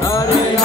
Hare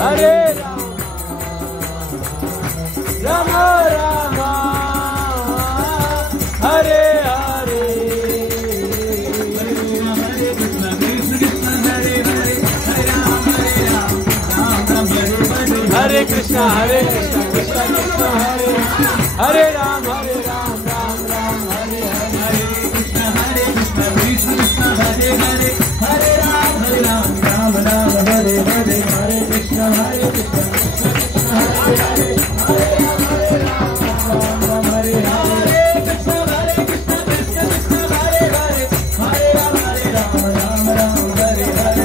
Hare Rama Rama Hare Hare Hare Krishna Hare Krishna Krishna Krishna Hare Hare Ram Ram Ram Ram Hare Hare Krishna Krishna Krishna Hare Hare Hare Ram Ram Ram Hare Hare Hare Krishna Krishna Hare Hare Hare Ram Ram Hare Hare Krishna Krishna Krishna Hare Hare Hare Ram Ram Ram Hare Hare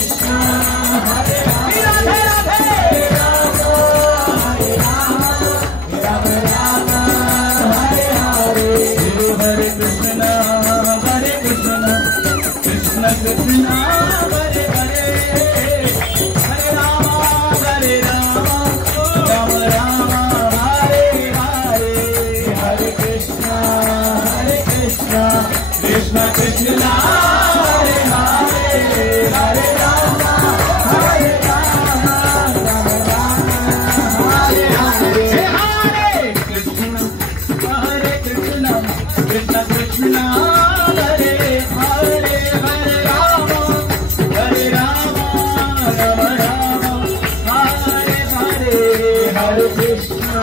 Krishna, Hare Rama, Hare Rama, Hare Rama, Rama Rama, Hare Hare, Hare Krishna, Krishna Krishna, Hare Hare, Hare Rama, Hare Rama, Rama Rama, Hare Hare, Hare Krishna, Krishna Krishna, Hare Hare, Hare Rama, Hare Rama, Rama Rama, Hare Hare, Hare Krishna, Krishna Krishna, Hare Hare, Hare Rama, Hare Rama, Rama Rama, Hare Hare, Hare Krishna,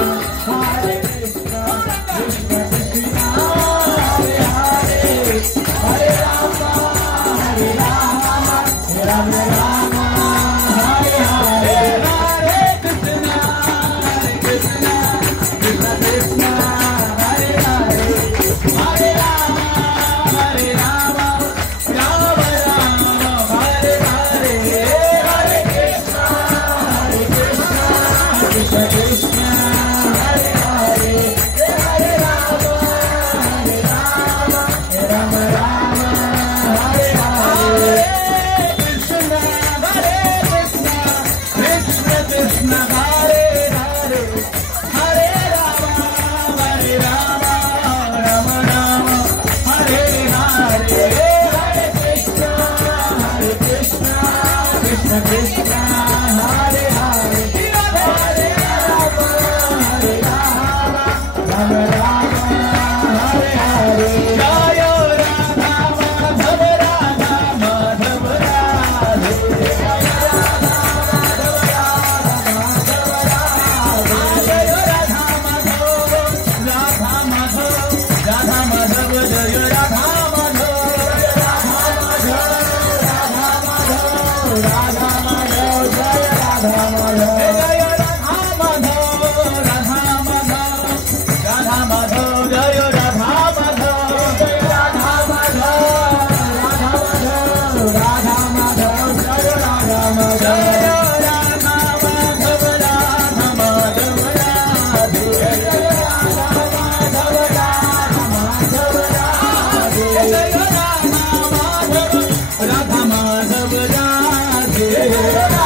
Krishna Krishna, Hare Hare, Hare Rama, Hare Rama, Rama Rama, Hare Hare, Hare Krishna, Krishna Krishna, Hare Hare, Hare Rama, Hare Rama, Rama Rama, Hare Hare, Hare Krishna, Krishna Krishna, Hare Hare, Hare Rama, Hare Rama, Rama Rama, Hare Hare, Krishna, Krishna Krishna, Hare Hare, Hare Rama, Hare Rama, Rama Rama, Hare Hare, Hare Krishna, Krishna Krishna, Hare Hare, Hare Rama, Hare Rama, Rama Rama, Hare Hare, Jaya Radha Madhav, Radha Madhav, Radhe, Jaya Radha Madhav, Jaya Radha Madhav, Radha Madhav, Radha Madhav, Jaya Radha Madhav, Radha Madhav, Radha Madhav, Jaya Radha Madhav, Jaya Radha Madhav, Radha Madhav, Radha Madhav, Jaya Radha Madhav, Jaya Radha Madhav, Radha Madhav, Jaya Radha Madhav, Jaya Radha Madhav, Radha Madhav, Radhe, Jaya Radha Madhav, Radha Madhav, Radhe, Jaya Radha Madhav, Radha Madhav, Radhe.